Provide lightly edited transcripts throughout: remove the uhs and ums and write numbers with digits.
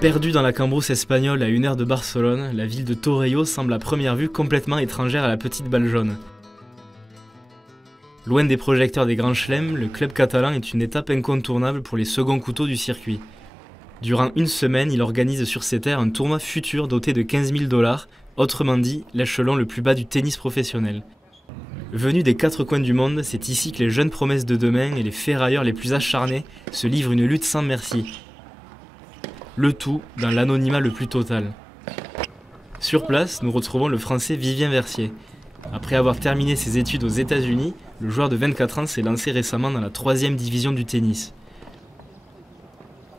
Perdue dans la cambrousse espagnole à 1 heure de Barcelone, la ville de Torelló semble à première vue complètement étrangère à la petite balle jaune. Loin des projecteurs des grands chelems, le club catalan est une étape incontournable pour les seconds couteaux du circuit. Durant une semaine, il organise sur ses terres un tournoi futur doté de 15 000 $, autrement dit, l'échelon le plus bas du tennis professionnel. Venus des 4 coins du monde, c'est ici que les jeunes promesses de demain et les ferrailleurs les plus acharnés se livrent une lutte sans merci. Le tout dans l'anonymat le plus total. Sur place, nous retrouvons le Français Vivien Versier. Après avoir terminé ses études aux États-Unis, le joueur de 24 ans s'est lancé récemment dans la 3e division du tennis.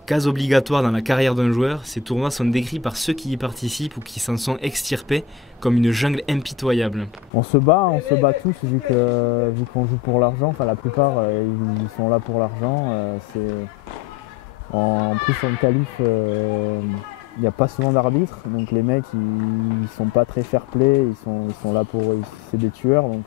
Case obligatoire dans la carrière d'un joueur, ces tournois sont décrits par ceux qui y participent ou qui s'en sont extirpés comme une jungle impitoyable. On se bat tous vu qu'on joue pour l'argent, enfin la plupart ils sont là pour l'argent. En plus on qualifie, il n'y a pas souvent d'arbitre, donc les mecs ils sont pas très fair play, ils sont là pour, c'est des tueurs, donc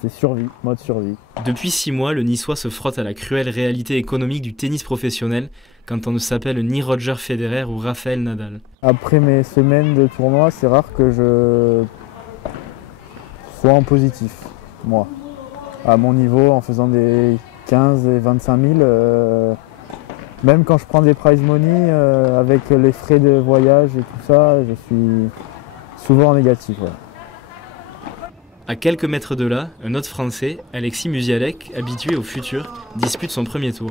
c'est survie, mode survie. Depuis 6 mois, le Niçois se frotte à la cruelle réalité économique du tennis professionnel quand on ne s'appelle ni Roger Federer ou Rafael Nadal. Après mes semaines de tournoi, c'est rare que je sois en positif, moi. À mon niveau, en faisant des 15 et 25 000, même quand je prends des prize money, avec les frais de voyage et tout ça, je suis souvent négatif. Ouais. À quelques mètres de là, un autre Français, Alexis Musialek, habitué au futur, dispute son premier tour.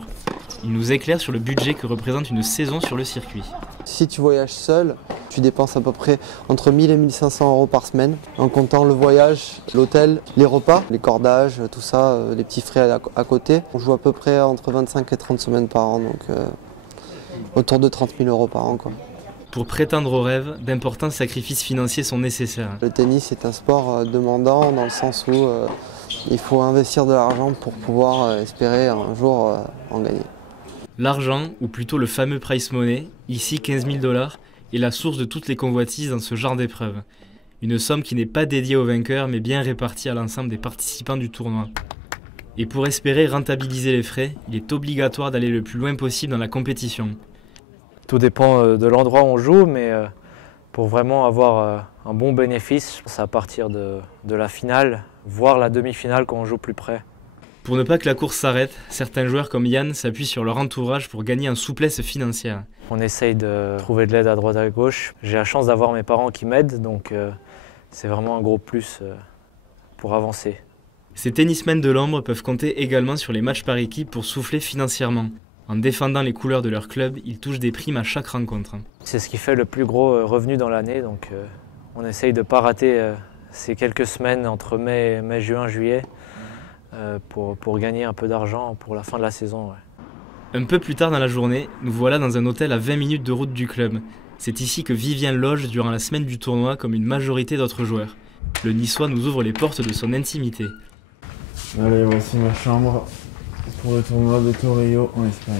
Il nous éclaire sur le budget que représente une saison sur le circuit. Si tu voyages seul, tu dépenses à peu près entre 1 000 et 1 500 € par semaine, en comptant le voyage, l'hôtel, les repas, les cordages, tout ça, les petits frais à côté. On joue à peu près entre 25 et 30 semaines par an, donc autour de 30 000 € par an, quoi. Pour prétendre au rêve, d'importants sacrifices financiers sont nécessaires. Le tennis est un sport demandant dans le sens où il faut investir de l'argent pour pouvoir espérer un jour en gagner. L'argent, ou plutôt le fameux prize money, ici 15 000 $, est la source de toutes les convoitises dans ce genre d'épreuve. Une somme qui n'est pas dédiée aux vainqueurs mais bien répartie à l'ensemble des participants du tournoi. Et pour espérer rentabiliser les frais, il est obligatoire d'aller le plus loin possible dans la compétition. Tout dépend de l'endroit où on joue, mais pour vraiment avoir un bon bénéfice, c'est à partir de la finale, voire la demi-finale quand on joue plus près. Pour ne pas que la course s'arrête, certains joueurs comme Yann s'appuient sur leur entourage pour gagner en souplesse financière. On essaye de trouver de l'aide à droite à gauche. J'ai la chance d'avoir mes parents qui m'aident, donc c'est vraiment un gros plus pour avancer. Ces tennismen de l'ombre peuvent compter également sur les matchs par équipe pour souffler financièrement. En défendant les couleurs de leur club, ils touchent des primes à chaque rencontre. C'est ce qui fait le plus gros revenu dans l'année, donc on essaye de ne pas rater ces quelques semaines entre mai, juin, juillet pour gagner un peu d'argent pour la fin de la saison. Ouais. Un peu plus tard dans la journée, nous voilà dans un hôtel à 20 minutes de route du club. C'est ici que Vivien loge durant la semaine du tournoi comme une majorité d'autres joueurs. Le Niçois nous ouvre les portes de son intimité. Allez, voici ma chambre pour le tournoi de Torelló en Espagne.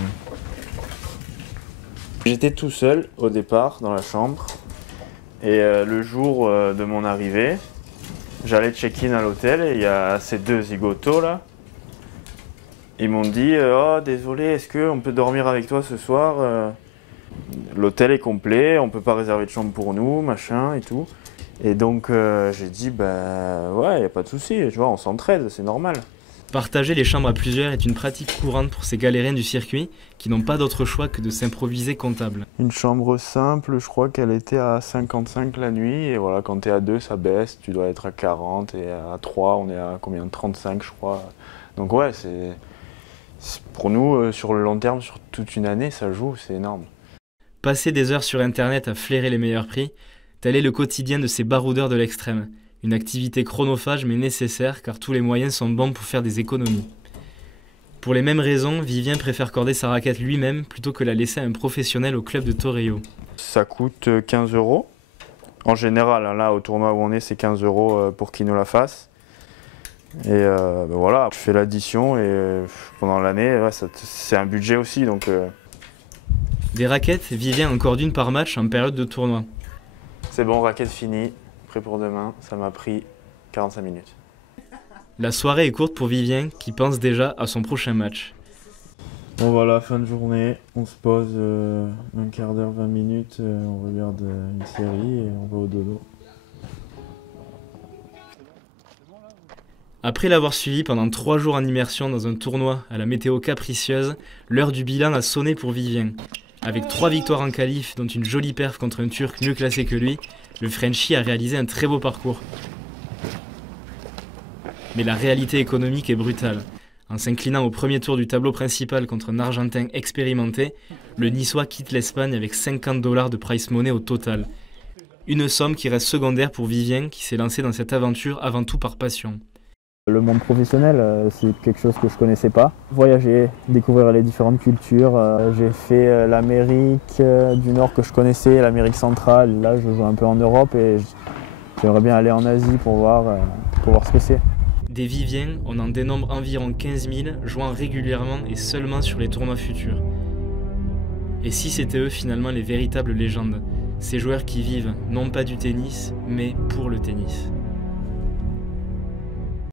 J'étais tout seul au départ dans la chambre et le jour de mon arrivée, j'allais check-in à l'hôtel et il y a ces 2 zigotos là. Ils m'ont dit oh désolé, est-ce qu'on peut dormir avec toi ce soir? L'hôtel est complet, on peut pas réserver de chambre pour nous, machin et tout. Et donc j'ai dit bah ouais, y a pas de souci, tu vois, on s'entraide, c'est normal. Partager les chambres à plusieurs est une pratique courante pour ces galériens du circuit qui n'ont pas d'autre choix que de s'improviser comptable. Une chambre simple, je crois qu'elle était à 55 la nuit, et voilà, quand t'es à 2, ça baisse, tu dois être à 40, et à 3, on est à combien, 35 je crois. Donc ouais, c'est pour nous, sur le long terme, sur toute une année, ça joue, c'est énorme. Passer des heures sur internet à flairer les meilleurs prix, tel est le quotidien de ces baroudeurs de l'extrême. Une activité chronophage mais nécessaire car tous les moyens sont bons pour faire des économies. Pour les mêmes raisons, Vivien préfère corder sa raquette lui-même plutôt que la laisser à un professionnel au club de Torelló. Ça coûte 15 €. En général, hein, là au tournoi où on est, c'est 15 € pour qu'il nous la fasse. Et ben voilà, je fais l'addition et pendant l'année, ouais, c'est un budget aussi. Donc, Des raquettes, Vivien en corde une par match en période de tournoi. C'est bon, raquette finie, prêt pour demain, ça m'a pris 45 minutes. La soirée est courte pour Vivien qui pense déjà à son prochain match. Bon voilà, fin de journée, on se pose un quart d'heure, 20 minutes, on regarde une série et on va au dodo. Après l'avoir suivi pendant 3 jours en immersion dans un tournoi à la météo capricieuse, l'heure du bilan a sonné pour Vivien. Avec 3 victoires en qualif, dont une jolie perf contre un Turc mieux classé que lui, le Frenchie a réalisé un très beau parcours. Mais la réalité économique est brutale. En s'inclinant au premier tour du tableau principal contre un Argentin expérimenté, le Niçois quitte l'Espagne avec 50 $ de prize money au total. Une somme qui reste secondaire pour Vivien qui s'est lancé dans cette aventure avant tout par passion. Le monde professionnel, c'est quelque chose que je connaissais pas. Voyager, découvrir les différentes cultures. J'ai fait l'Amérique du Nord que je connaissais, l'Amérique centrale. Là, je joue un peu en Europe et j'aimerais bien aller en Asie pour voir ce que c'est. Des Viviens, on en dénombre environ 15 000, jouant régulièrement et seulement sur les tournois futurs. Et si c'était eux finalement les véritables légendes, ces joueurs qui vivent non pas du tennis, mais pour le tennis.